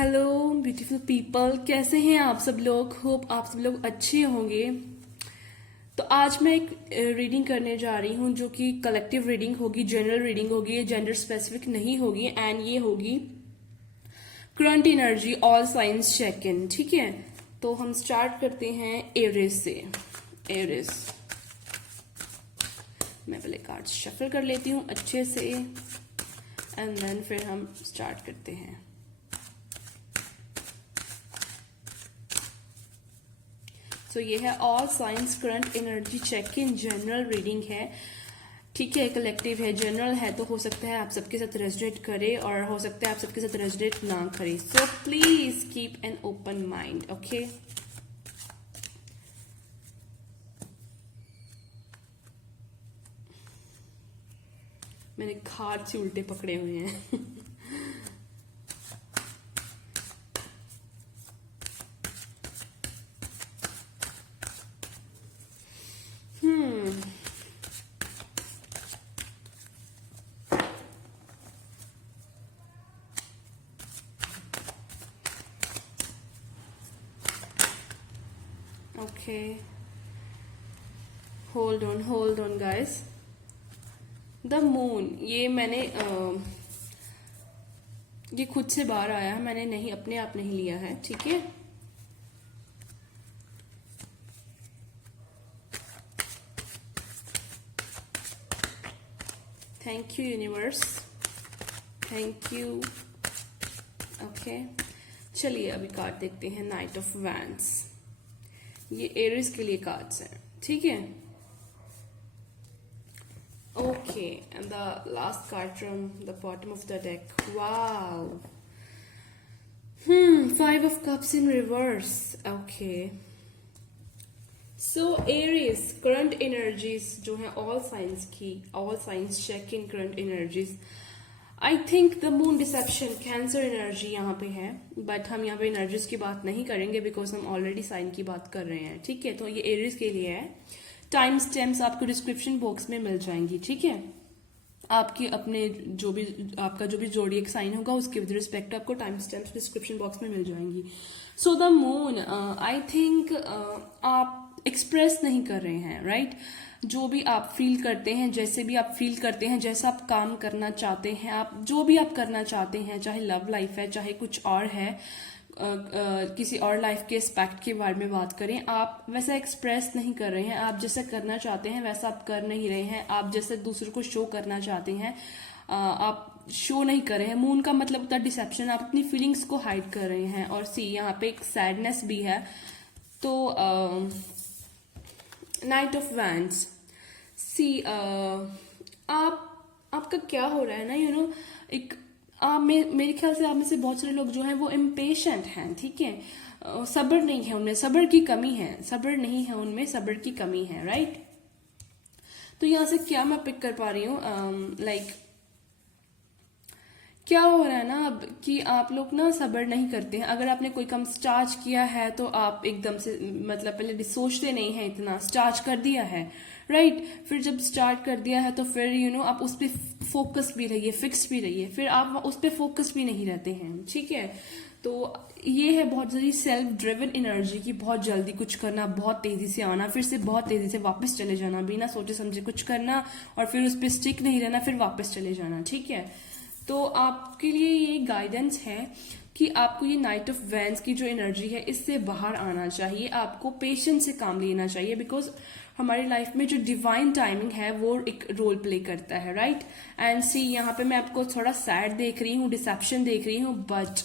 Hello beautiful people, कैसे हैं आप सब लोग। होप आप सब लोग अच्छे होंगे। तो आज मैं एक रीडिंग करने जा रही हूँ जो कि कलेक्टिव रीडिंग होगी, जनरल रीडिंग होगी, ये जेंडर स्पेसिफिक नहीं होगी। एंड ये होगी current energy all signs check in. ठीक है, तो हम स्टार्ट करते हैं एरिस से। एरिस, मैं पहले कार्ड शफल कर लेती हूँ अच्छे से एंड देन फिर हम स्टार्ट करते हैं। तो ये है all signs current energy check in, general reading है। ठीक है, कलेक्टिव है, जनरल है, तो हो सकता है आप सबके साथ रेजोनेट करे और हो सकता है आप सबके साथ रेजोनेट ना करे। So please keep an open mind. Okay, मैंने खाट से उल्टे पकड़े हुए हैं। Okay, hold on guys. The moon, ये मैंने ये खुद से बाहर आया है, मैंने नहीं अपने आप नहीं लिया है। ठीक है, thank you universe, thank you. Okay, चलिए अभी कार्ड देखते हैं। नाइट ऑफ वैंड्स, ये एरिस के लिए कार्ड्स हैं। ठीक है, okay, and the last card from the bottom of the deck. Wow, five of cups in reverse. Okay, so Aries current energies जो है ऑल साइंस की, all signs check in current energies. I think the moon deception, cancer energy यहाँ पे है, but हम यहाँ पे energies की बात नहीं करेंगे बिकॉज हम ऑलरेडी साइन की बात कर रहे हैं। ठीक है, तो ये एरिस के लिए है। टाइम स्टेम्स आपको डिस्क्रिप्शन बॉक्स में मिल जाएंगी। ठीक है, आपके अपने जो भी आपका जो भी जोडिएक साइन होगा उसके विद रिस्पेक्ट आपको टाइम स्टेम्स डिस्क्रिप्शन बॉक्स में मिल जाएंगी। So the moon, I think आप एक्सप्रेस नहीं कर रहे हैं, राइट? जो भी आप फील करते हैं, जैसे भी आप फील करते हैं, जैसा आप काम करना चाहते हैं, आप जो भी आप करना चाहते हैं, चाहे लव लाइफ है, चाहे कुछ और है, किसी और लाइफ के एस्पेक्ट के बारे में बात करें, आप वैसा एक्सप्रेस नहीं कर रहे हैं। आप जैसा करना चाहते हैं वैसा आप कर नहीं रहे हैं। आप जैसे दूसरे को शो करना चाहते हैं आप शो नहीं कर रहे हैं। मून का मतलब होता है डिसेप्शन, आप अपनी फीलिंग्स को हाइड कर रहे हैं। और सी, यहाँ पे एक सैडनेस भी है। तो नाइट ऑफ वैंड्स, सी आपका क्या हो रहा है ना, यू नो, एक मेरे ख्याल से आप में से बहुत सारे लोग जो हैं वो इम्पेशेंट हैं। ठीक है, सब्र नहीं है उनमें, सब्र की कमी है, सब्र नहीं है उनमें, सब्र की कमी है, राइट? तो यहाँ से क्या मैं पिक कर पा रही हूँ, लाइक क्या हो रहा है ना अब कि आप लोग ना सब्र नहीं करते हैं। अगर आपने कोई काम स्टार्ट किया है तो आप एकदम से, मतलब पहले सोचते नहीं है, इतना स्टार्ट कर दिया है, राइट? फिर जब स्टार्ट कर दिया है तो फिर यू नो आप उस पर फोकस भी रहिए, फिक्स भी रहिए, फिर आप उस पर फोकस भी नहीं रहते हैं। ठीक है, तो ये है बहुत जल्दी सेल्फ ड्रिवन एनर्जी की, बहुत जल्दी कुछ करना, बहुत तेजी से आना, फिर से बहुत तेजी से वापस चले जाना, बिना सोचे समझे कुछ करना और फिर उस पर स्टिक नहीं रहना, फिर वापस चले जाना। ठीक है, तो आपके लिए ये गाइडेंस है कि आपको ये नाइट ऑफ वैंड्स की जो एनर्जी है इससे बाहर आना चाहिए। आपको पेशेंस से काम लेना चाहिए बिकॉज हमारी लाइफ में जो डिवाइन टाइमिंग है वो एक रोल प्ले करता है, राइट? एंड सी, यहाँ पे मैं आपको थोड़ा सैड देख रही हूँ, डिसेप्शन देख रही हूँ, बट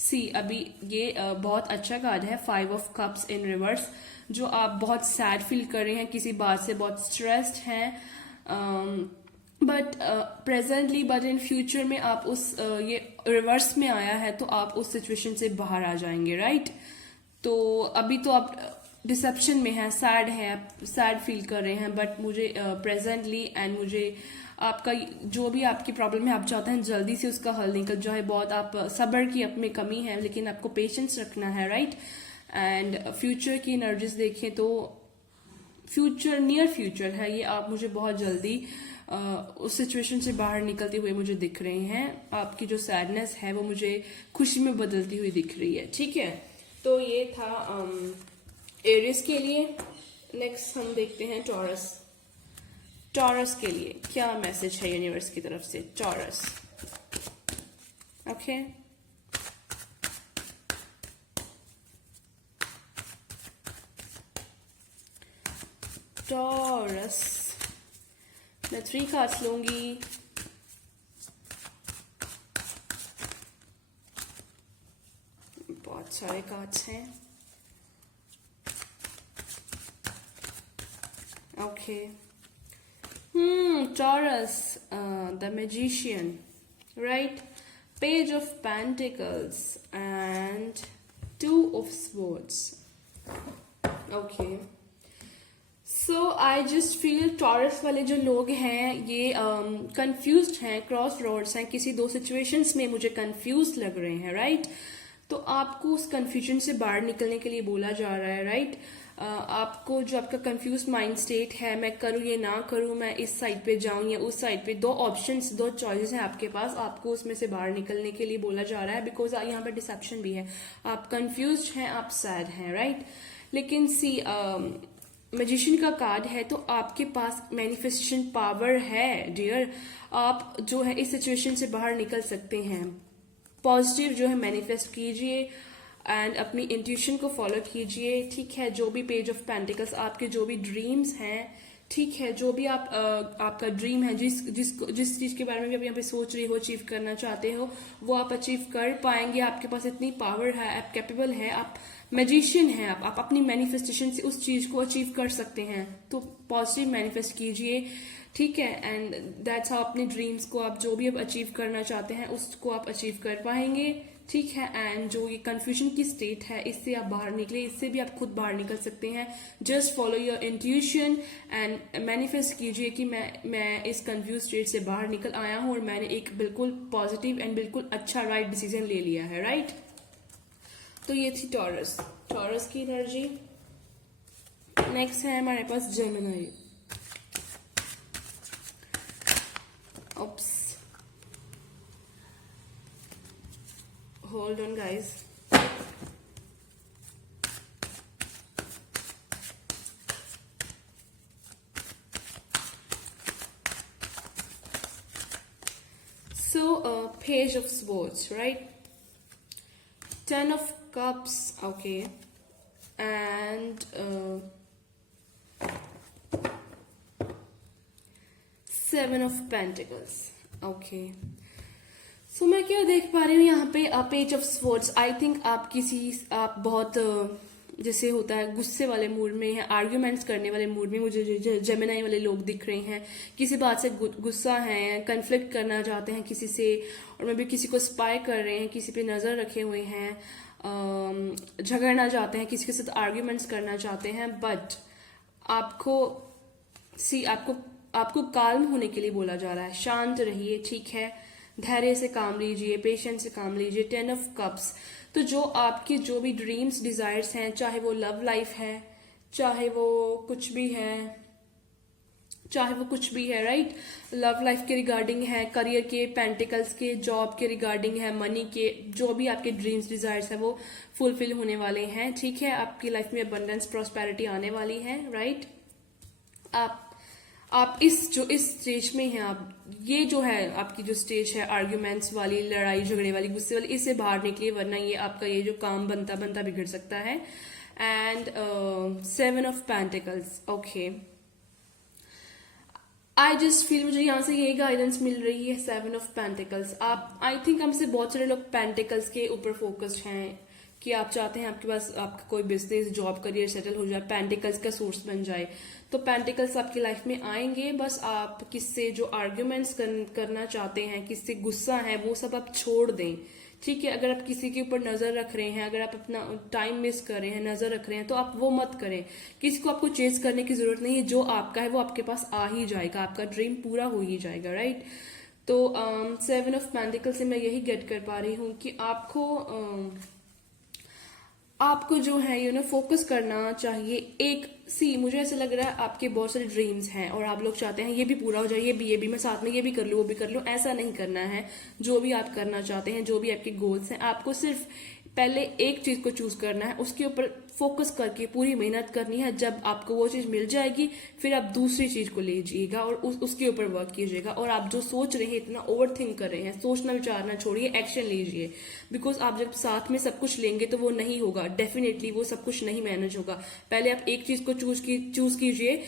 सी अभी ये बहुत अच्छा कार्ड है, five of cups in reverse. जो आप बहुत सैड फील कर रहे हैं, किसी बात से बहुत स्ट्रेस्ड हैं, but presently, but in future में आप उस ये रिवर्स में आया है तो आप उस सिचुएशन से बाहर आ जाएंगे, राइट? तो अभी तो आप डिसेप्शन में है, सैड है, सैड फील कर रहे हैं, बट मुझे प्रेजेंटली एंड मुझे आपका जो भी आपकी प्रॉब्लम है, आप चाहते हैं जल्दी से उसका हल निकल जाए। बहुत आप सब्र की आप में कमी है, लेकिन आपको पेशेंस रखना है, राइट? एंड फ्यूचर की एनर्जीज देखें तो फ्यूचर, नियर फ्यूचर है ये, आप मुझे बहुत जल्दी उस सिचुएशन से बाहर निकलते हुए मुझे दिख रहे हैं। आपकी जो सैडनेस है वो मुझे खुशी में बदलती हुई दिख रही है। ठीक है, तो ये था एरिस के लिए। नेक्स्ट हम देखते हैं टॉरस। टॉरस के लिए क्या मैसेज है यूनिवर्स की तरफ से? Taurus, okay. टॉरस, मैं 3 कार्ड्स लूंगी। बहुत सारे कार्ड्स हैं, okay. Taurus, the magician, right? Page of Pentacles and 2 of Swords. Okay. So I just feel Taurus वाले जो लोग हैं ये confused हैं, cross roads हैं, किसी 2 situations में मुझे confused लग रहे हैं, right? तो आपको उस confusion से बाहर निकलने के लिए बोला जा रहा है, right? आपको जो आपका कंफ्यूज माइंड स्टेट है, मैं करूँ ये ना करूँ, मैं इस साइड पे जाऊँ या उस साइड पे, 2 ऑप्शंस, 2 चॉइसेस हैं आपके पास, आपको उसमें से बाहर निकलने के लिए बोला जा रहा है। बिकॉज यहाँ पे डिसेप्शन भी है, आप कंफ्यूज हैं, आप सैड हैं, राइट? लेकिन सी मैजिशियन का कार्ड है, तो आपके पास मैनिफेस्टेशन पावर है डियर। आप जो है इस सिचुएशन से बाहर निकल सकते हैं। पॉजिटिव जो है मैनिफेस्ट कीजिए एंड अपनी इंट्यूशन को फॉलो कीजिए। ठीक है, जो भी पेज ऑफ पेंटिकल्स, आपके जो भी ड्रीम्स हैं, ठीक है, जो भी आपका ड्रीम है, जिस चीज के बारे में भी आप यहाँ पे सोच रही हो, अचीव करना चाहते हो, वो आप अचीव कर पाएंगे। आपके पास इतनी पावर है, आप कैपेबल है, आप मैजिशियन हैं, आप अपनी मैनिफेस्टेशन से उस चीज को अचीव कर सकते हैं। तो पॉजिटिव मैनिफेस्ट कीजिए, ठीक है, एंड दैट्स हाउ अपने ड्रीम्स को, आप जो भी आप अचीव करना चाहते हैं उसको आप अचीव कर पाएंगे। ठीक है, एंड जो ये कंफ्यूजन की स्टेट है इससे आप बाहर निकले, इससे भी आप खुद बाहर निकल सकते हैं। Just follow your intuition and manifest कीजिए कि मैं इस कंफ्यूज स्टेट से बाहर निकल आया हूं और मैंने एक बिल्कुल पॉजिटिव एंड बिल्कुल अच्छा राइट डिसीजन ले लिया है, राइट? तो ये थी टॉरस, टॉरस की एनर्जी। नेक्स्ट है हमारे पास Gemini. Oops. Hold on, guys. So, Page of Swords, right? 10 of Cups, okay, and 7 of Pentacles, okay. So मैं क्या देख पा रही हूँ यहाँ पे? Page of swords. I think आप बहुत जैसे होता है गुस्से वाले मूड में है, आर्ग्यूमेंट्स करने वाले मूड में मुझे जेमिनी वाले लोग दिख रहे हैं। किसी बात से गुस्सा है, कन्फ्लिक्ट करना चाहते हैं किसी से, और मैं भी किसी को स्पाई कर रहे हैं, किसी पे नजर रखे हुए हैं, झगड़ना चाहते हैं, किसी के साथ आर्ग्यूमेंट्स करना चाहते हैं। बट आपको काल्म होने के लिए बोला जा रहा है। शांत रहिए, ठीक है, धैर्य से काम लीजिए, पेशेंस से काम लीजिए। 10 ऑफ कप्स, तो जो आपके जो भी ड्रीम्स, डिजायर्स हैं, चाहे वो लव लाइफ है, चाहे वो कुछ भी है, राइट? लव लाइफ के रिगार्डिंग है, करियर के, पेंटिकल्स के, जॉब के रिगार्डिंग है, मनी के, जो भी आपके ड्रीम्स, डिजायर्स है वो फुलफिल होने वाले हैं। ठीक है, आपकी लाइफ में अबंडेंस, प्रॉस्पेरिटी आने वाली है, राइट? आप इस स्टेज में हैं, आप ये जो है आपकी जो स्टेज है आर्ग्यूमेंट्स वाली, लड़ाई झगड़े वाली, गुस्से वाली, इससे बाहर निकलिए, वरना ये आपका ये जो काम बनता बिगड़ सकता है। And 7 of pentacles, okay. I just feel, मुझे यहाँ से यही गाइडेंस मिल रही है, 7 ऑफ पेंटिकल्स। आप, आई थिंक हमसे बहुत सारे लोग पेंटिकल्स के ऊपर फोकस्ड हैं कि आप चाहते हैं आपके पास आपका कोई बिजनेस, जॉब, करियर सेटल हो जाए, पेंटिकल्स का सोर्स बन जाए। तो पेंटिकल्स आपकी लाइफ में आएंगे, बस आप किससे जो आर्ग्यूमेंट्स करना चाहते हैं, किससे गुस्सा है, वो सब आप छोड़ दें। ठीक है, अगर आप किसी के ऊपर नजर रख रहे हैं, अगर आप अपना टाइम मिस कर रहे हैं, नजर रख रहे हैं, तो आप वो मत करें। किसी को आपको चेज करने की जरूरत नहीं है, जो आपका है वो आपके पास आ ही जाएगा, आपका ड्रीम पूरा हो ही जाएगा, राइट? तो 7 ऑफ पेंटिकल से मैं यही गेट कर पा रही हूँ कि आपको आपको जो है फोकस करना चाहिए। एक मुझे ऐसा लग रहा है आपके बहुत सारे ड्रीम्स हैं और आप लोग चाहते हैं ये भी पूरा हो जाए, ये भी मैं साथ में ये भी कर लूँ वो भी कर लूँ। ऐसा नहीं करना है। जो भी आप करना चाहते हैं, जो भी आपके गोल्स हैं, आपको सिर्फ पहले एक चीज को चूज करना है, उसके ऊपर फोकस करके पूरी मेहनत करनी है। जब आपको वो चीज मिल जाएगी फिर आप दूसरी चीज को लीजिएगा और उसके ऊपर वर्क कीजिएगा। और आप जो सोच रहे हैं, इतना ओवर थिंक कर रहे हैं, सोचना विचारना छोड़िए, एक्शन लीजिए। बिकॉज आप जब साथ में सब कुछ लेंगे तो वो नहीं होगा, डेफिनेटली वो सब कुछ नहीं मैनेज होगा। पहले आप एक चीज को चूज कीजिए,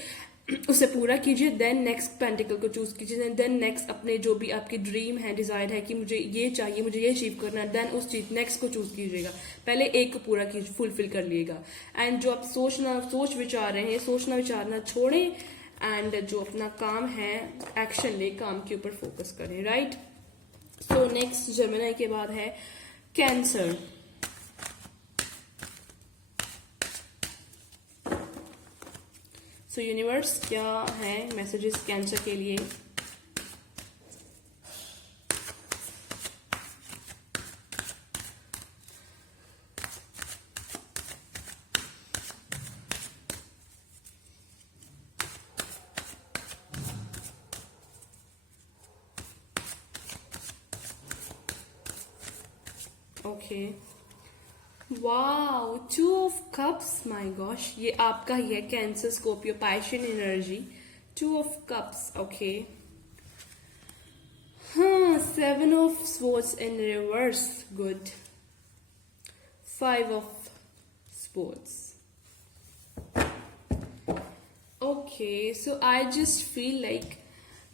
उसे पूरा कीजिए, देन नेक्स्ट पेंटिकल को चूज कीजिए, देन नेक्स्ट अपने जो भी आपकी ड्रीम है, डिजायर है कि मुझे ये चाहिए, मुझे ये अचीव करना है, देन उस चीज नेक्स्ट को चूज कीजिएगा। पहले एक को पूरा फुलफिल कर लिएगा। एंड जो आप सोच विचार रहे हैं, सोचना विचारना छोड़ें एंड जो अपना काम है एक्शन ले, काम के ऊपर फोकस करें। राइट। सो नेक्स्ट जेमिनी के बाद है कैंसर। सो यूनिवर्स क्या है मैसेजेस कैंसर के लिए? Okay, wow, 2 of Cups, my gosh, ये आपका ही है cancer, Scorpio, passion, energy, 2 of Cups। Okay, हाँ, 7 of Swords in reverse, good, 5 of Swords। Okay, so I just feel like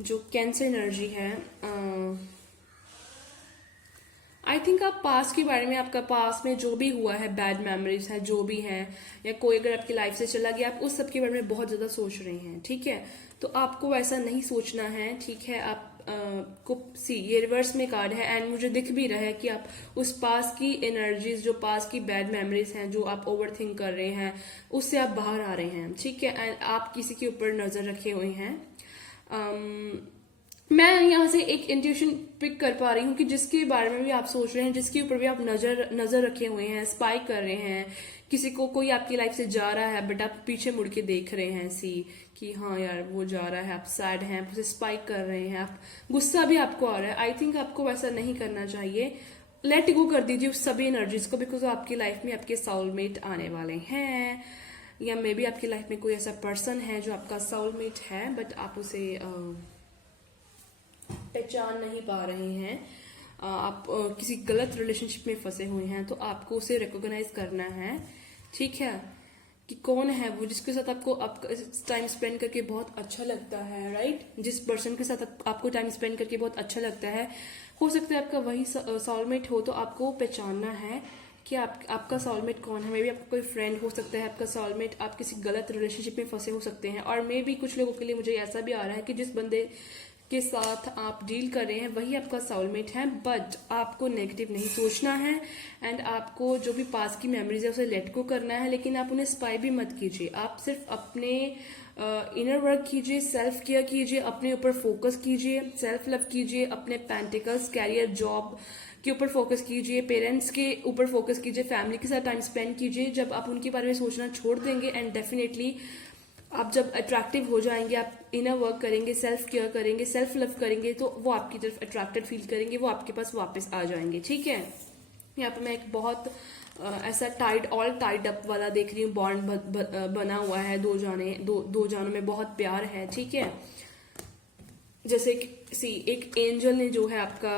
जो कैंसर एनर्जी है, आई थिंक आप पास के बारे में, आपका पास में जो भी हुआ है, बैड मेमोरीज है जो भी है, या कोई अगर आपकी लाइफ से चला गया, आप उस सब के बारे में बहुत ज्यादा सोच रहे हैं। ठीक है, तो आपको वैसा नहीं सोचना है। ठीक है, आप को ये रिवर्स में कार्ड है एंड मुझे दिख भी रहा है कि आप उस पास की एनर्जीज, जो पास की बैड मेमोरीज हैं, जो आप ओवर थिंक कर रहे हैं, उससे आप बाहर आ रहे हैं। ठीक है, एंड आप किसी के ऊपर नजर रखे हुए हैं। मैं यहाँ से एक इंट्यूशन पिक कर पा रही हूँ कि जिसके बारे में भी आप सोच रहे हैं, जिसके ऊपर भी आप नजर रखे हुए हैं, स्पाई कर रहे हैं, किसी को, कोई आपकी लाइफ से जा रहा है बट आप पीछे मुड़ के देख रहे हैं कि हाँ यार वो जा रहा है, आप सैड हैं, आप उसे स्पाई कर रहे हैं, आप गुस्सा भी आपको आ रहा है। आई थिंक आपको वैसा नहीं करना चाहिए। लेट गो कर दीजिए उस सभी एनर्जीज को, बिकॉज आपकी लाइफ में आपके सोलमेट आने वाले हैं, या मे बी आपकी लाइफ में कोई ऐसा पर्सन है जो आपका सोलमेट है बट आप उसे पहचान नहीं पा रहे हैं। आप किसी गलत रिलेशनशिप में फंसे हुए हैं, तो आपको उसे रिकॉग्नाइज करना है। ठीक है, कि कौन है वो जिसके साथ आपको टाइम स्पेंड करके बहुत अच्छा लगता है। राइट, जिस पर्सन के साथ आपको टाइम स्पेंड करके बहुत अच्छा लगता है, हो सकता है आपका वही सोलमेट हो। तो आपको पहचानना है कि आपका सोलमेट कौन है। मे बी आपका कोई फ्रेंड हो सकता है आपका सोलमेट, आप किसी गलत रिलेशनशिप में फंसे हो सकते हैं, और मे बी कुछ लोगों के लिए मुझे ऐसा भी आ रहा है कि जिस बंदे के साथ आप डील कर रहे हैं वही आपका सोलमेट है। बट आपको नेगेटिव नहीं सोचना है एंड आपको जो भी पास की मेमोरीज है उसे लेट गो करना है, लेकिन आप उन्हें स्पाई भी मत कीजिए। आप सिर्फ अपने इनर वर्क कीजिए, सेल्फ केयर कीजिए, अपने ऊपर फोकस कीजिए, सेल्फ लव कीजिए, अपने पेंटिकल्स, कैरियर, जॉब के ऊपर फोकस कीजिए, पेरेंट्स के ऊपर फोकस कीजिए, फैमिली के साथ टाइम स्पेंड कीजिए। जब आप उनके बारे में सोचना छोड़ देंगे एंड डेफिनेटली आप जब अट्रैक्टिव हो जाएंगे, आप इनर वर्क करेंगे, सेल्फ केयर करेंगे, सेल्फ लव करेंगे, तो वो आपकी तरफ अट्रैक्टेड फील करेंगे, वो आपके पास वापस आ जाएंगे। ठीक है, यहाँ पे मैं एक बहुत ऐसा टाइड अप वाला देख रही हूँ, बॉन्ड बना हुआ है, दो जानों में बहुत प्यार है। ठीक है, जैसे एक एंजल ने जो है आपका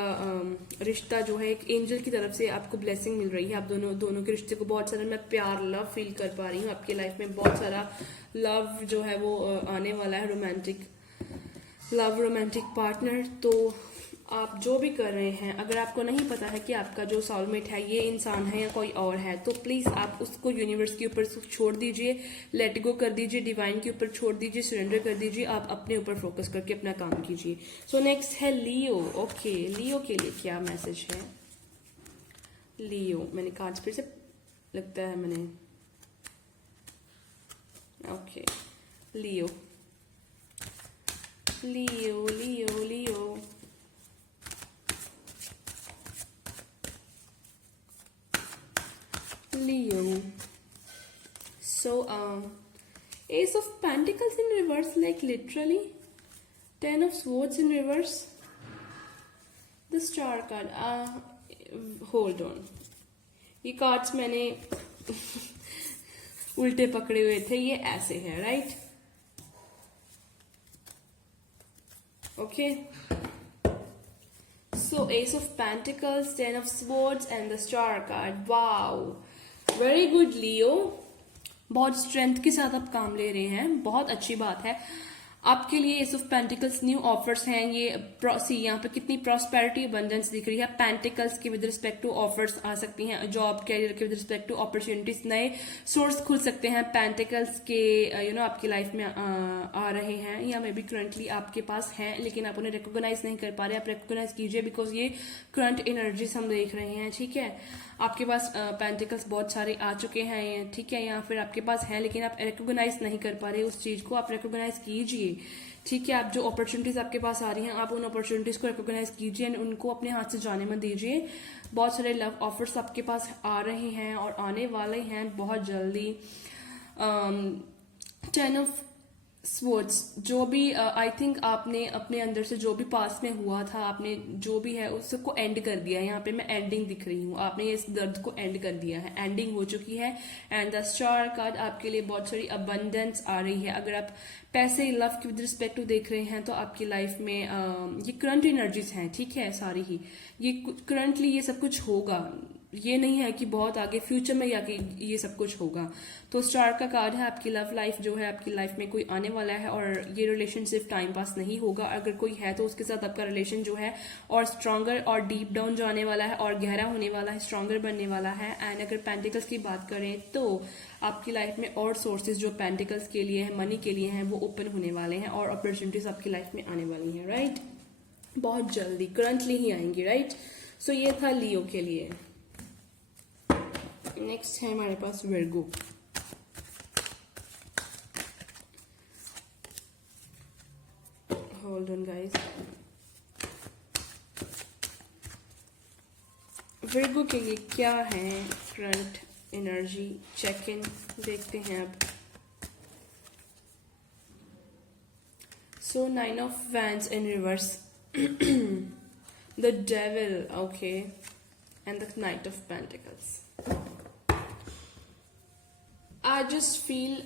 रिश्ता जो है, एक एंजल की तरफ से आपको ब्लेसिंग मिल रही है। आप दोनों के रिश्ते को बहुत सारा मैं प्यार, लव फील कर पा रही हूँ। आपकी लाइफ में बहुत सारा लव जो है वो आने वाला है, रोमांटिक पार्टनर। तो आप जो भी कर रहे हैं, अगर आपको नहीं पता है कि आपका जो सोलमेट है ये इंसान है या कोई और है, तो प्लीज आप उसको यूनिवर्स के ऊपर छोड़ दीजिए, लेट गो कर दीजिए, डिवाइन के ऊपर छोड़ दीजिए, सरेंडर कर दीजिए। आप अपने ऊपर फोकस करके अपना काम कीजिए। सो नेक्स्ट है लियो। ओके, लियो के लिए क्या मैसेज है? लियो, मैंने कार्ड्स फिर से लगता है मैंने, okay, Leo Leo Leo Leo Leo. So, Ace of Pentacles in reverse, like literally. 10 of Swords in reverse. The Star card. Hold on. ये कार्ड्स मैंने उल्टे पकड़े हुए थे, ये ऐसे है, right? Okay. So Ace of Pentacles, 10 of Swords and the Star card. Wow. Very good, Leo. बहुत स्ट्रेंथ के साथ आप काम ले रहे हैं, बहुत अच्छी बात है आपके लिए. S of pentacles, new offers हैं ये. सी यहाँ पे कितनी प्रॉस्पेरिटी अबंडेंस दिख रही है. पेंटिकल्स की विद रिस्पेक्ट टू ऑफर्स आ सकती हैं, जॉब कैरियर के विद रिस्पेक्ट टू अपॉर्चुनिटीज, नए सोर्स खुल सकते हैं पेंटिकल्स के. आपकी लाइफ में आ रहे हैं या मे बी करंटली आपके पास हैं, लेकिन आप उन्हें रिकॉग्नाइज नहीं कर पा रहे. आप रिकॉग्नाइज कीजिए, बिकॉज ये करंट एनर्जीज हम देख रहे हैं. ठीक है, आपके पास पेंटिकल्स बहुत सारे आ चुके हैं, ठीक है, या फिर आपके पास हैं लेकिन आप रिकॉग्नाइज नहीं कर पा रहे उस चीज को. आप रिकॉग्नाइज कीजिए, ठीक है. आप जो अपॉर्चुनिटीज आपके पास आ रही हैं, आप उन अपॉर्चुनिटीज को रिकॉग्नाइज कीजिए, उनको अपने हाथ से जाने मत दीजिए. बहुत सारे लव ऑफर्स आपके पास आ रहे हैं और आने वाले हैं बहुत जल्दी. 10 ऑफ स्वर्ड्स, जो भी आई थिंक आपने अपने अंदर से जो भी पास में हुआ था, आपने जो भी है उसको एंड कर दिया है. यहाँ पे मैं एंडिंग दिख रही हूँ. आपने इस दर्द को एंड कर दिया है, एंडिंग हो चुकी है. एंड द स्टार कार्ड आपके लिए बहुत सारी अबंडेंस आ रही है. अगर आप पैसे, लव के विद रिस्पेक्ट टू देख रहे हैं तो आपकी लाइफ में ये करंट एनर्जीज हैं, ठीक है, सारी ही. ये करंटली ये सब कुछ होगा, ये नहीं है कि बहुत आगे फ्यूचर में या कि ये सब कुछ होगा. तो स्टार का कार्ड है. आपकी लव लाइफ जो है, आपकी लाइफ में कोई आने वाला है और ये रिलेशन सिर्फ टाइम पास नहीं होगा. अगर कोई है तो उसके साथ आपका रिलेशन जो है और स्ट्रांगर और डीप डाउन जाने वाला है और गहरा होने वाला है, स्ट्रांगर बनने वाला है. एंड अगर पेंटिकल्स की बात करें तो आपकी लाइफ में और सोर्सेज जो पेंटिकल्स के लिए है, मनी के लिए हैं, वो ओपन होने वाले हैं और अपॉर्चुनिटीज आपकी लाइफ में आने वाली हैं, राइट? बहुत जल्दी, करंटली ही आएंगी, राइट? सो ये था लियो के लिए. नेक्स्ट है हमारे पास Virgo. Hold on guys. Virgo के लिए क्या है करंट एनर्जी? चेक इन देखते हैं अब. सो 9 of wands in reverse, the devil, okay, and the night of pentacles. I just feel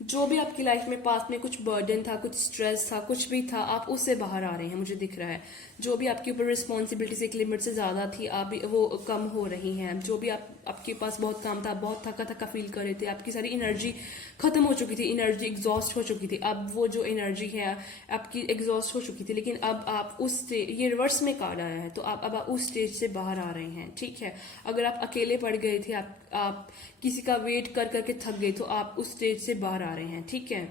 जो भी आपकी लाइफ में पास्ट में कुछ बर्डन था, कुछ स्ट्रेस था, कुछ भी था, आप उससे बाहर आ रहे हैं, मुझे दिख रहा है. जो भी आपके ऊपर रिस्पॉन्सिबिलिटीज एक लिमिट से ज्यादा थी, आप वो कम हो रही हैं. जो भी आपके पास बहुत काम था, बहुत थका थका फील कर रहे थे, आपकी सारी एनर्जी खत्म हो चुकी थी, एनर्जी एग्जॉस्ट हो चुकी थी. अब वो जो एनर्जी है आपकी एग्जॉस्ट हो चुकी थी, लेकिन अब आप उस स्टेज, ये रिवर्स में कार्ड आया है, तो आप उस स्टेज से बाहर आ रहे हैं, ठीक है. अगर आप अकेले पड़ गए थे, आप किसी का वेट कर करके थक गए, तो आप उस स्टेज से बाहर आ रहे हैं, ठीक है.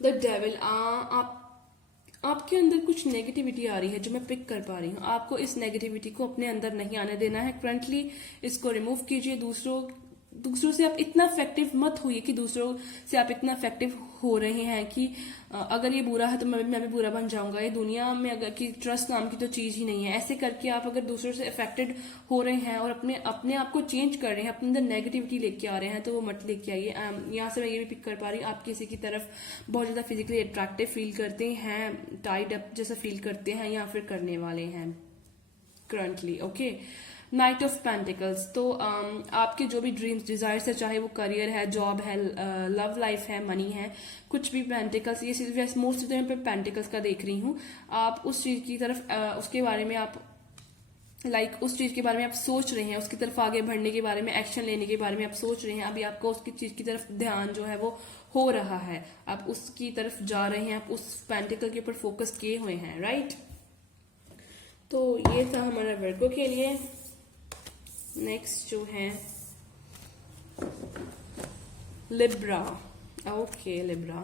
द डेविल, आपके अंदर कुछ नेगेटिविटी आ रही है जो मैं पिक कर पा रही हूँ. आपको इस नेगेटिविटी को अपने अंदर नहीं आने देना है. करंटली इसको रिमूव कीजिए. दूसरों से आप इतना इफेक्टिव मत होइए कि दूसरों से आप इतना इफेक्टिव हो रहे हैं कि अगर ये बुरा है तो मैं भी बुरा बन जाऊंगा. ये दुनिया में अगर कि ट्रस्ट नाम की तो चीज ही नहीं है. ऐसे करके आप अगर दूसरों से इफेक्टेड हो रहे हैं और अपने आप को चेंज कर रहे हैं, अपने अंदर नेगेटिविटी लेके आ रहे हैं, तो वो मत लेके आइए. यहाँ से मैं ये भी पिक कर पा रही हूँ, आप किसी की तरफ बहुत ज्यादा फिजिकली अट्रैक्टिव फील करते हैं, टाइड अप जैसा फील करते हैं या फिर करने वाले हैं currently, okay. Night of pentacles, तो आपके जो भी ड्रीम्स, डिजायर्स है, चाहे वो करियर है, जॉब है, लव लाइफ है, मनी है, कुछ भी पेंटिकल्स, ये सिर्फ मोस्ट ऑफ द पेंटिकल्स का देख रही हूँ. आप उस चीज की तरफ उसके बारे में आप उस चीज के बारे में आप सोच रहे हैं, उसकी तरफ आगे बढ़ने के बारे में, एक्शन लेने के बारे में आप सोच रहे हैं. अभी आपको उसकी चीज की तरफ ध्यान जो है वो हो रहा है, आप उसकी तरफ जा रहे हैं, आप उस पेंटिकल के ऊपर फोकस किए हुए हैं, राइट? तो ये था हमारा वर्गो के लिए. नेक्स्ट जो है लिब्रा, ओके. लिब्रा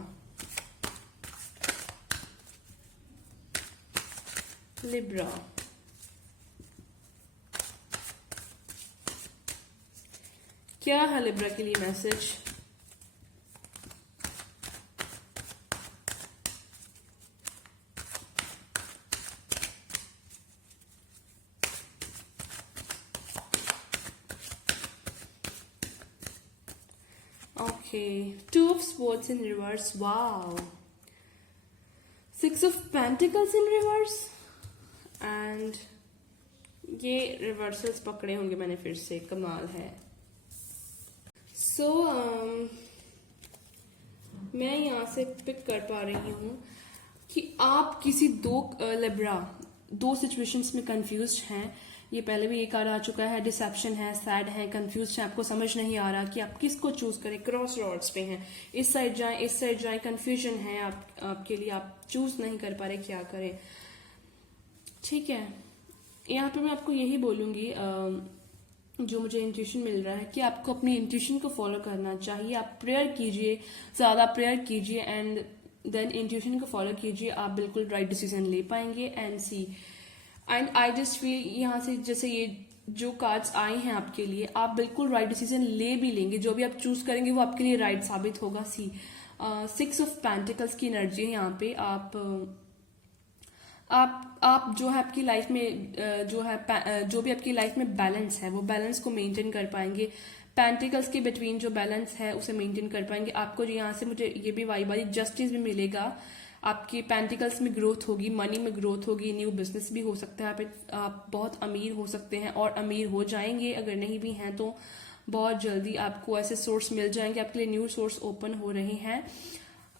क्या है लिब्रा के लिए message? Okay, two of sports in reverse, wow, six of pentacles in reverse, and ये रिवर्सल्स पकड़े होंगे मैंने फिर से, कमाल है। सो मैं यहाँ से पिक कर पा रही हूँ कि आप किसी दो सिचुएशंस में कंफ्यूज्ड हैं। ये पहले भी एक कार्ड आ चुका है, डिसेप्शन है, सैड है, कंफ्यूज है, आपको समझ नहीं आ रहा कि आप किसको चूज करें, क्रॉस रोड्स पे हैं, इस साइड जाएं इस साइड जाएं, कंफ्यूजन है आपके लिए, आप चूज नहीं कर पा रहे क्या करें। ठीक है, यहाँ पे मैं आपको यही बोलूंगी, जो मुझे इंट्यूशन मिल रहा है कि आपको अपनी इंट्यूशन को फॉलो करना चाहिए। आप प्रेयर कीजिए, ज्यादा प्रेयर कीजिए एंड देन इंट्यूशन को फॉलो कीजिए, आप बिल्कुल राइट डिसीजन ले पाएंगे। And see and I just feel यहाँ से जैसे ये जो कार्ड्स आए हैं आपके लिए, आप बिल्कुल राइट डिसीजन ले भी लेंगे, जो भी आप चूज करेंगे वो आपके लिए राइट साबित होगा। सी सिक्स ऑफ पेंटिकल्स की एनर्जी है यहाँ पे। आप जो है आपकी लाइफ में जो भी आपकी लाइफ में बैलेंस है, वो बैलेंस को मेंटेन कर पाएंगे। पेंटिकल्स के बिटवीन जो बैलेंस है उसे मेंटेन कर पाएंगे। आपको यहाँ से मुझे ये भी वाइब आई, जस्टिस भी मिलेगा, आपकी पेंटिकल्स में ग्रोथ होगी, मनी में ग्रोथ होगी, न्यू बिजनेस भी हो सकता है, आप बहुत अमीर हो सकते हैं और अमीर हो जाएंगे। अगर नहीं भी हैं तो बहुत जल्दी आपको ऐसे सोर्स मिल जाएंगे, आपके लिए न्यू सोर्स ओपन हो रहे हैं।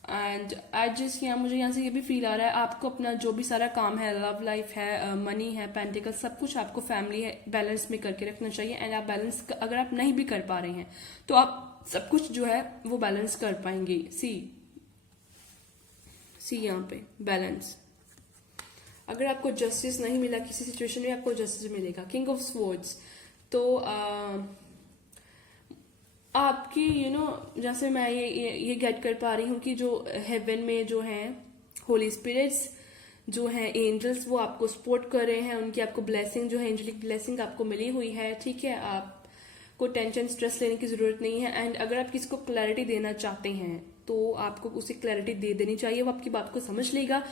एंड आई जस्ट मुझे यहाँ से ये भी फील आ रहा है, आपको अपना जो भी सारा काम है, लव लाइफ है, मनी है, पेंटिकल, सब कुछ आपको फैमिली है बैलेंस में करके रखना चाहिए। एंड आप बैलेंस अगर आप नहीं भी कर पा रहे हैं तो आप सब कुछ जो है वो बैलेंस कर पाएंगे। सी यहाँ पे बैलेंस, अगर आपको जस्टिस नहीं मिला किसी सिचुएशन में, आपको जस्टिस मिलेगा। किंग ऑफ स्वॉर्ड्स, तो आपकी जैसे मैं ये गेट कर पा रही हूँ कि जो हेवन में जो है होली स्पिरिट्स जो है, एंजल्स, वो आपको सपोर्ट कर रहे हैं, उनकी आपको ब्लेसिंग जो है, एंजलिक ब्लेसिंग आपको मिली हुई है। ठीक है, आपको टेंशन स्ट्रेस लेने की जरूरत नहीं है। एंड अगर आप किसी को क्लैरिटी देना चाहते हैं तो आपको उसे क्लैरिटी दे देनी चाहिए, वो आपकी बात को समझ लेगा।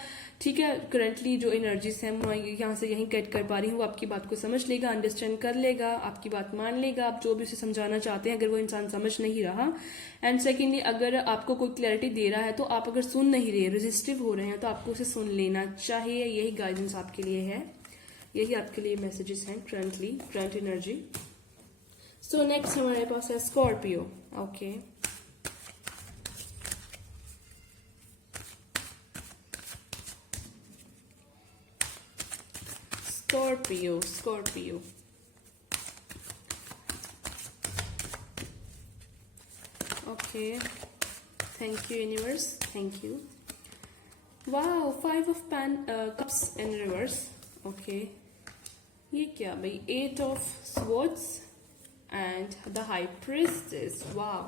ठीक है, करंटली जो एनर्जीज है मैं यहाँ से यही गेट कर पा रही हूँ, वो आपकी बात को समझ लेगा, अंडरस्टैंड कर लेगा, आपकी बात मान लेगा, आप जो भी उसे समझाना चाहते हैं, अगर वो इंसान समझ नहीं रहा। एंड सेकेंडली, अगर आपको कोई क्लैरिटी दे रहा है तो आप अगर सुन नहीं रहे, रेजिस्टिव हो रहे हैं, तो आपको उसे सुन लेना चाहिए। यही गाइडेंस आपके लिए है, यही आपके लिए मैसेजेस हैं करंट एनर्जी। सो नेक्स्ट हमारे पास है Scorpio. Okay, Scorpio. Okay. Thank you, universe. Thank you. Wow, 5 of cups in reverse. Okay. ये क्या भाई? 8 of swords and the high priestess. Wow,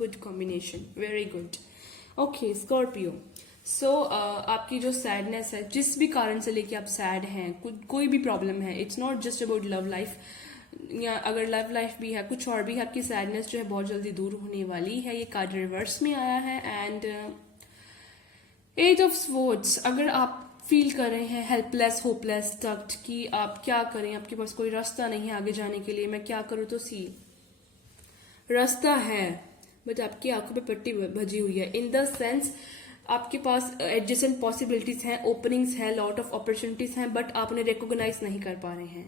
good combination. Very good. Okay, Scorpio. आपकी जो sadness है, जिस भी कारण से लेके आप सैड हैं, कोई भी प्रॉब्लम है, it's not just about love life, या अगर लव लाइफ भी है, कुछ और भी है, आपकी सैडनेस जो है बहुत जल्दी दूर होने वाली है। ये कार्ड रिवर्स में आया है। एंड 8 ऑफ स्वॉर्ड्स, अगर आप फील कर रहे हैं हेल्पलेस, होपलेस, स्टक्ड कि आप क्या करें, आपके पास कोई रास्ता नहीं है आगे जाने के लिए, मैं क्या करूं, तो रास्ता है, बट आपकी आंखों पे पट्टी भजी हुई है। इन द सेंस आपके पास एडजेसेंट पॉसिबिलिटीज हैं, ओपनिंग्स हैं, लॉट ऑफ अपॉर्चुनिटीज हैं, बट आप उन्हें रिकॉग्नाइज नहीं कर पा रहे हैं।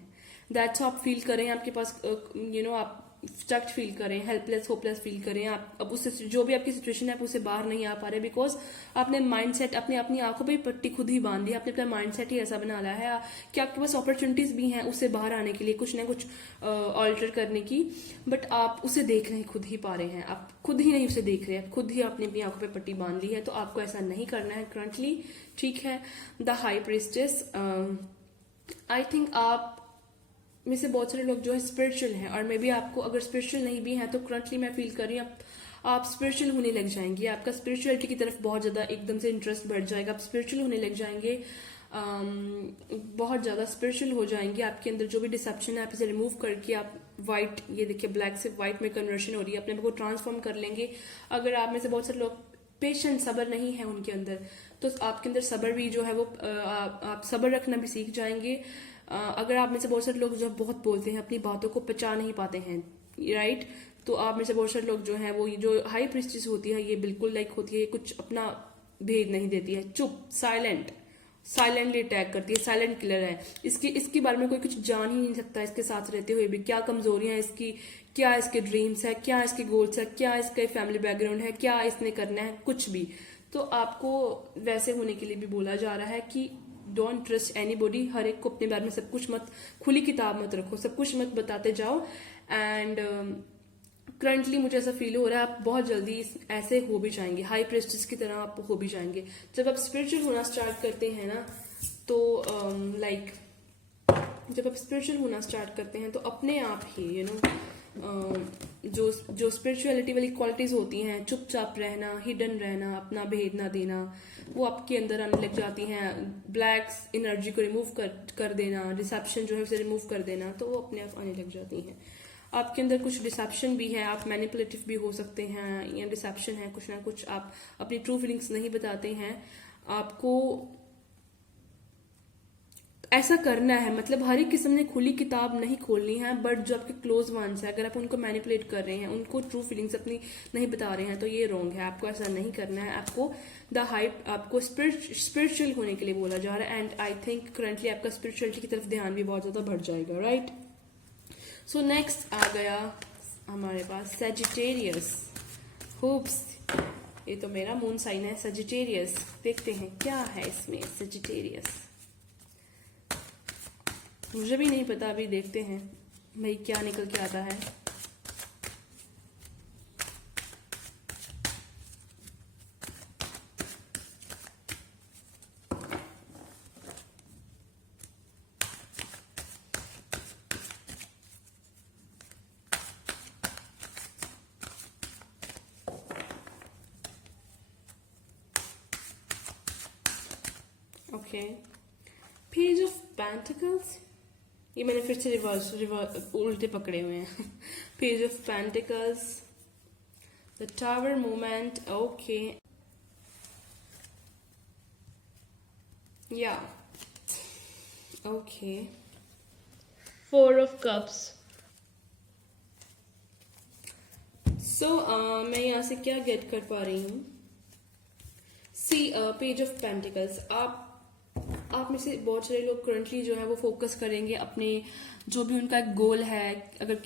दैट्स आप फील करें, आपके पास आप स्टक्ड फील करें, हेल्पलेस, होपलेस फील करें, आप अब उससे जो भी आपकी सिचुएशन है आप उससे बाहर नहीं आ पा रहे, बिकॉज आपने माइंडसेट अपनी आंखों पे पट्टी खुद ही बांध दी, आपने अपना माइंडसेट ही ऐसा बना लिया है कि आपके पास अपॉर्चुनिटीज भी हैं उससे बाहर आने के लिए, कुछ ना कुछ ऑल्टर करने की, बट आप उसे देख नहीं खुद ही पा रहे हैं, आप खुद ही नहीं उसे देख रहे हैं, खुद ही आपने अपनी आंखों पे पट्टी बांध ली है। तो आपको ऐसा नहीं करना है करंटली। ठीक है, the high priestess, I think आप में से बहुत सारे लोग जो है स्पिरिचुअल हैं, और मे बी आपको अगर स्पिरिचुअल नहीं भी हैं तो करंटली मैं फील कर रही हूँ आप स्पिरिचुअल होने लग जाएंगे, आपका स्पिरिचुअलिटी की तरफ बहुत ज्यादा एकदम से इंटरेस्ट बढ़ जाएगा, आप स्पिरिचुअल होने लग जाएंगे, बहुत ज्यादा स्पिरिचुअल हो जाएंगे। आपके अंदर जो भी डिसेप्शन है आप इसे रिमूव करके आप व्हाइट, ये देखिए ब्लैक से व्हाइट में कन्वर्शन हो रही है, अपने आप को ट्रांसफॉर्म कर लेंगे। अगर आप में से बहुत सारे लोग पेशेंट, सब्र नहीं है उनके अंदर, तो आपके अंदर सब्र भी जो है वो आप सब्र रखना भी सीख जाएंगे। अगर आप में से बहुत सारे लोग जो बहुत बोलते हैं, अपनी बातों को पचा नहीं पाते हैं, राइट, तो आप में से बहुत सारे लोग जो हैं वो ये जो हाई प्रिस्टेस होती है ये बिल्कुल लाइक होती है, कुछ अपना भेद नहीं देती है, चुप साइलेंटली अटैक करती है, साइलेंट किलर है। इसके बारे में कोई कुछ जान ही नहीं सकता इसके साथ रहते हुए भी, क्या कमजोरियां इसकी, क्या इसके ड्रीम्स है, क्या इसके गोल्स है, क्या इसका फैमिली बैकग्राउंड है, क्या इसने करना है, कुछ भी। तो आपको वैसे होने के लिए भी बोला जा रहा है कि डोंट ट्रस्ट एनीबॉडी, हर एक को अपने बारे में सब कुछ मत, खुली किताब मत रखो, सब कुछ मत बताते जाओ। एंड करंटली मुझे ऐसा फील हो रहा है आप बहुत जल्दी ऐसे हो भी जाएंगे, हाई प्रेस्टिज की तरह आप हो भी जाएंगे। जब आप स्पिरिचुअल होना स्टार्ट करते हैं ना, तो जब आप स्पिरिचुअल होना स्टार्ट करते हैं तो अपने आप ही जो स्पिरिचुअलिटी वाली क्वालिटीज होती हैं, चुपचाप रहना, हिडन रहना, अपना भेद ना देना, वो आपके अंदर आने लग जाती हैं। ब्लैक एनर्जी को रिमूव कर देना, डिसेप्शन जो है उसे रिमूव कर देना, तो वो अपने आप आने लग जाती हैं। आपके अंदर कुछ डिसेप्शन भी है, आप मैनिपुलेटिव भी हो सकते हैं, या डिसेप्शन है कुछ ना कुछ, आप अपनी ट्रू फीलिंग्स नहीं बताते हैं। आपको ऐसा करना है, मतलब हर एक किस्म ने खुली किताब नहीं खोलनी है, बट जो आपके क्लोज वंस है अगर आप उनको मैनिपुलेट कर रहे हैं, उनको ट्रू फीलिंग्स अपनी नहीं बता रहे हैं, तो ये रॉन्ग है। आपको ऐसा नहीं करना है। आपको स्पिरिचुअल होने के लिए बोला जा रहा है। एंड आई थिंक करंटली आपका स्पिरिचुअलिटी की तरफ ध्यान भी बहुत ज्यादा बढ़ जाएगा, राइट। सो नेक्स्ट आ गया हमारे पास सजिटेरियस। होप्स, ये तो मेरा मून साइन है सजिटेरियस। देखते हैं क्या है इसमें सजिटेरियस, मुझे भी नहीं पता, अभी देखते हैं भाई क्या निकल के आता है। ओके, पेज ऑफ पेंटिकल्स, ये मैंने फिर से रिवर्स उल्टे पकड़े हुए हैं। Page of pentacles, the tower movement, okay, या ओके, 4 ऑफ कप्स। सो मैं यहाँ से क्या गेट कर पा रही हूँ, सी पेज ऑफ पेंटिकल्स। आप में से बहुत सारे लोग करंटली जो है वो फोकस करेंगे अपने जो भी उनका एक गोल है, अगर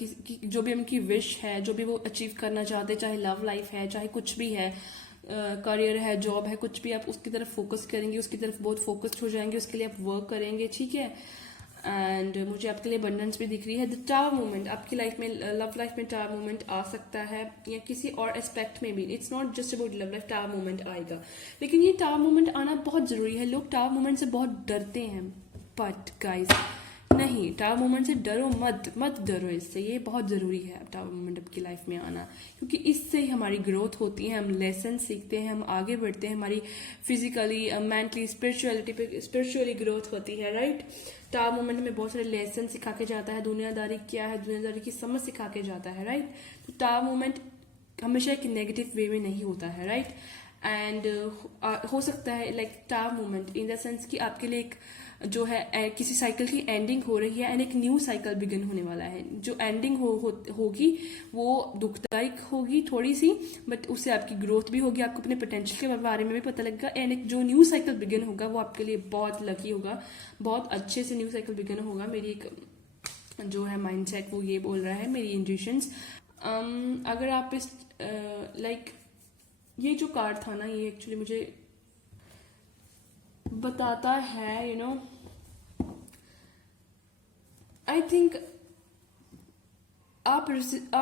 जो भी उनकी विश है, जो भी वो अचीव करना चाहते हैं, चाहे लव लाइफ है, चाहे कुछ भी है, करियर है, जॉब है, कुछ भी, आप उसकी तरफ फोकस करेंगे, उसकी तरफ बहुत फोकस्ड हो जाएंगे, उसके लिए आप वर्क करेंगे, ठीक है। एंड मुझे आपके लिए अबंडेंस भी दिख रही है। द टावर मूवमेंट, आपकी लाइफ में, लव लाइफ में टावर मूवमेंट आ सकता है, या किसी और एस्पेक्ट में भी। It's not just about love life, tower movement आएगा। लेकिन ये टावर मूवमेंट आना बहुत जरूरी है। लोग टावर मूवमेंट से बहुत डरते हैं, बट गाइज नहीं, टावर मूवमेंट से डरो मत डरो इससे, ये बहुत जरूरी है टावर मूवमेंट आपकी लाइफ में आना, क्योंकि इससे ही हमारी ग्रोथ होती है, हम लेसन सीखते हैं, हम आगे बढ़ते हैं, हमारी फिजिकली, मेंटली, स्पिरिचुअली ग्रोथ होती है, राइट। टावर मूवमेंट में बहुत सारे लेसन सिखा के जाता है, दुनियादारी क्या है, दुनियादारी की समझ सिखा के जाता है, राइट। तो टावर मूवमेंट हमेशा एक नेगेटिव वे में नहीं होता है, राइट। एंड हो सकता है like tower movement in the sense कि आपके लिए एक जो है किसी साइकिल की एंडिंग हो रही है एंड एक न्यू साइकिल बिगिन होने वाला है। जो एंडिंग होगी वो दुखदायक होगी थोड़ी सी, बट उससे आपकी ग्रोथ भी होगी, आपको अपने पोटेंशियल के बारे में भी पता लगेगा, एंड एक जो न्यू साइकिल बिगिन होगा वो आपके लिए बहुत लकी होगा, बहुत अच्छे से न्यू साइकिल बिगिन होगा। मेरी एक जो है माइंडसेट वो ये बोल रहा है, मेरी इंट्यूशंस। अगर आप इस लाइक ये जो कार्ड था ना, ये एक्चुअली मुझे बताता है, यू नो, आई थिंक आप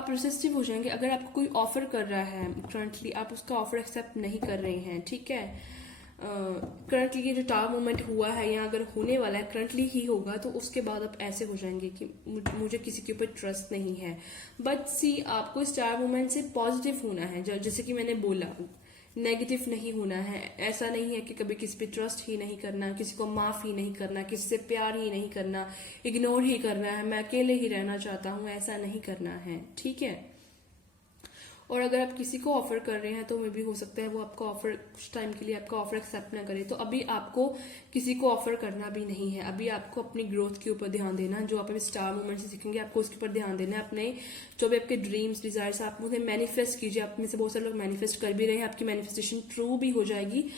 रेसिस्टिव हो जाएंगे अगर आपको कोई ऑफर कर रहा है करंटली, आप उसका ऑफर एक्सेप्ट नहीं कर रहे हैं, ठीक है। करंटली ये जो टावर मूवमेंट हुआ है या अगर होने वाला है, करंटली ही होगा, तो उसके बाद आप ऐसे हो जाएंगे कि मुझे किसी के ऊपर ट्रस्ट नहीं है। बट सी, आपको इस टावर मूवमेंट से पॉजिटिव होना है, जैसे कि मैंने बोला, नेगेटिव नहीं होना है। ऐसा नहीं है कि कभी किसी पे ट्रस्ट ही नहीं करना, किसी को माफ ही नहीं करना, किसी से प्यार ही नहीं करना, इग्नोर ही करना है, मैं अकेले ही रहना चाहता हूं, ऐसा नहीं करना है, ठीक है। और अगर आप किसी को ऑफर कर रहे हैं तो मे भी हो सकता है वो आपका ऑफर कुछ टाइम के लिए आपका ऑफर एक्सेप्ट ना करे, तो अभी आपको किसी को ऑफर करना भी नहीं है। अभी आपको अपनी ग्रोथ के ऊपर ध्यान देना, जो आप अभी स्टार मूवमेंट से सीखेंगे आपको उसके ऊपर ध्यान देना है। अपने जो भी आपके ड्रीम्स डिजायर्स आप उन्हें मैनिफेस्ट कीजिए। आप में से बहुत सारे लोग मैनिफेस्ट कर भी रहे हैं, आपकी मैनिफेस्टेशन ट्रू भी हो जाएगी,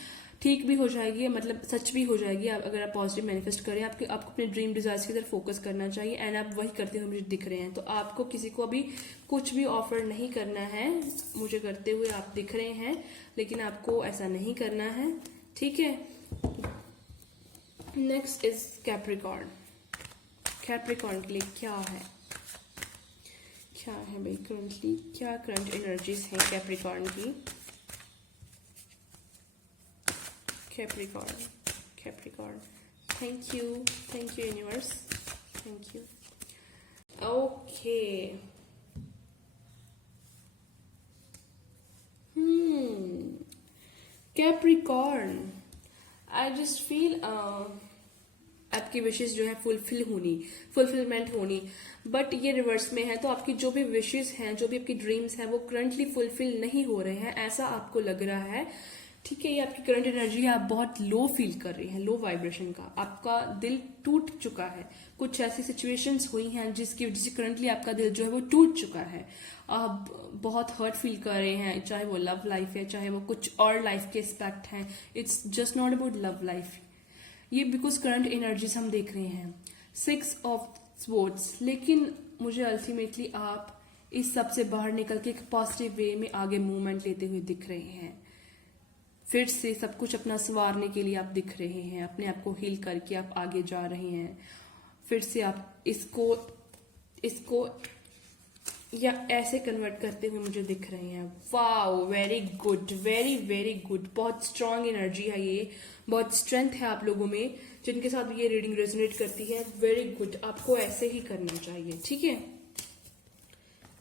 ठीक भी हो जाएगी, मतलब सच भी हो जाएगी। अगर आप पॉजिटिव मैनिफेस्ट करें, आपको अपने ड्रीम डिजायर्स की तरफ फोकस करना चाहिए, एंड आप वही करते हुए मुझे दिख रहे हैं। तो आपको किसी को अभी कुछ भी ऑफर नहीं करना है, मुझे करते हुए आप दिख रहे हैं, लेकिन आपको ऐसा नहीं करना है, ठीक है। Next is Capricorn. कैप्रिकॉर्न के लिए क्या है, क्या है भाई करंटली, क्या करंट एनर्जीज हैं कैप्रिकॉर्न की। Capricorn, Capricorn. Thank you universe, thank you. Okay. Capricorn. I just feel आपकी विशेष जो है फुलफिलमेंट होनी, बट ये रिवर्स में है। तो आपकी जो भी विशेष हैं, जो भी आपकी ड्रीम्स हैं, वो करंटली फुलफिल नहीं हो रहे हैं, ऐसा आपको लग रहा है, ठीक है। ये आपकी करंट एनर्जी है, आप बहुत लो फील कर रहे हैं, लो वाइब्रेशन का, आपका दिल टूट चुका है। कुछ ऐसी सिचुएशंस हुई हैं जिसकी वजह से करंटली आपका दिल जो है वो टूट चुका है। आप बहुत हर्ट फील कर रहे हैं, चाहे वो लव लाइफ है, चाहे वो कुछ और लाइफ के एस्पेक्ट हैं। It's just not about love life, ये बिकॉज करंट एनर्जीज हम देख रहे हैं 6 ऑफ स्वॉर्ड्स। लेकिन मुझे अल्टीमेटली आप इस सब से बाहर निकल के एक पॉजिटिव वे में आगे मूवमेंट लेते हुए दिख रहे हैं। फिर से सब कुछ अपना संवारने के लिए आप दिख रहे हैं, अपने आप को हील करके आप आगे जा रहे हैं। फिर से आप इसको या ऐसे कन्वर्ट करते हुए मुझे दिख रहे हैं। Wow, very good, very very good. बहुत स्ट्रांग एनर्जी है ये, बहुत स्ट्रेंथ है आप लोगों में जिनके साथ ये रीडिंग रेजोनेट करती है। वेरी गुड, आपको ऐसे ही करना चाहिए, ठीक है।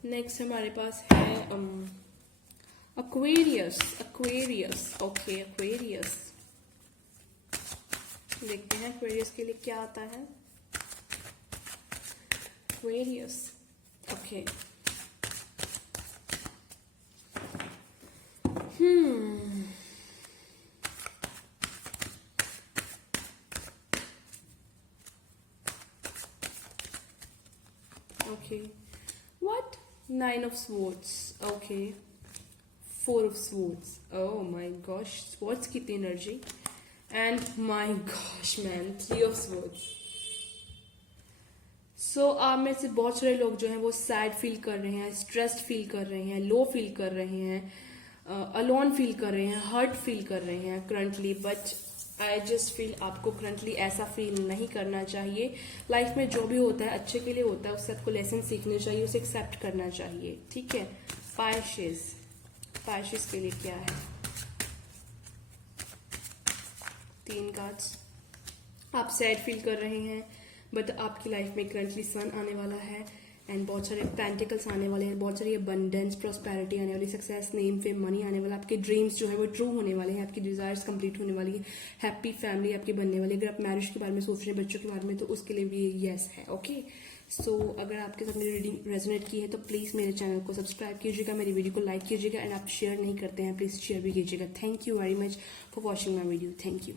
नेक्स्ट हमारे पास है Aquarius, ओके Aquarius। देखते हैं Aquarius के लिए क्या आता है। Aquarius, okay. Okay, what? 9 of Swords, okay. 4 of Swords, oh my gosh, Swords की energy, and my gosh man, 3 of Swords। सो आप में से बहुत सारे लोग जो हैं वो सैड फील कर रहे हैं, स्ट्रेस्ड फील कर रहे हैं, लो फील कर रहे हैं, अलोन फील कर रहे हैं, हर्ट फील कर रहे हैं currently. But I just feel आपको करंटली ऐसा फील नहीं करना चाहिए। लाइफ में जो भी होता है अच्छे के लिए होता है, उससे आपको लेसन सीखने चाहिए, उसे एक्सेप्ट करना चाहिए, ठीक है। पाइसेस के लिए क्या है, 3 कार्ड्स। आप सैड फील कर रहे हैं, बट आपकी लाइफ में करंटली सन आने वाला है, एंड बहुत सारे पेंटिकल्स आने वाले हैं, बहुत सारी अबंडेंस, प्रॉस्पेरिटी आने वाली, सक्सेस, नेम, फेम, मनी आने वाला। आपके ड्रीम्स जो है वो ट्रू होने वाले हैं, आपकी डिजायर्स कंप्लीट होने वाली है, हैप्पी फैमिली आपकी बनने वाली है। अगर आप मैरिज के बारे में सोच रहे हैं, बच्चों के बारे में, तो उसके लिए भी यस है, ओके। सो अगर आपके साथ मेरी रीडिंग रेजोनेट की है तो प्लीज़ मेरे चैनल को सब्सक्राइब कीजिएगा, मेरी वीडियो को लाइक कीजिएगा, एंड आप शेयर नहीं करते हैं प्लीज़ शेयर भी कीजिएगा। Thank you very much for watching my video, thank you.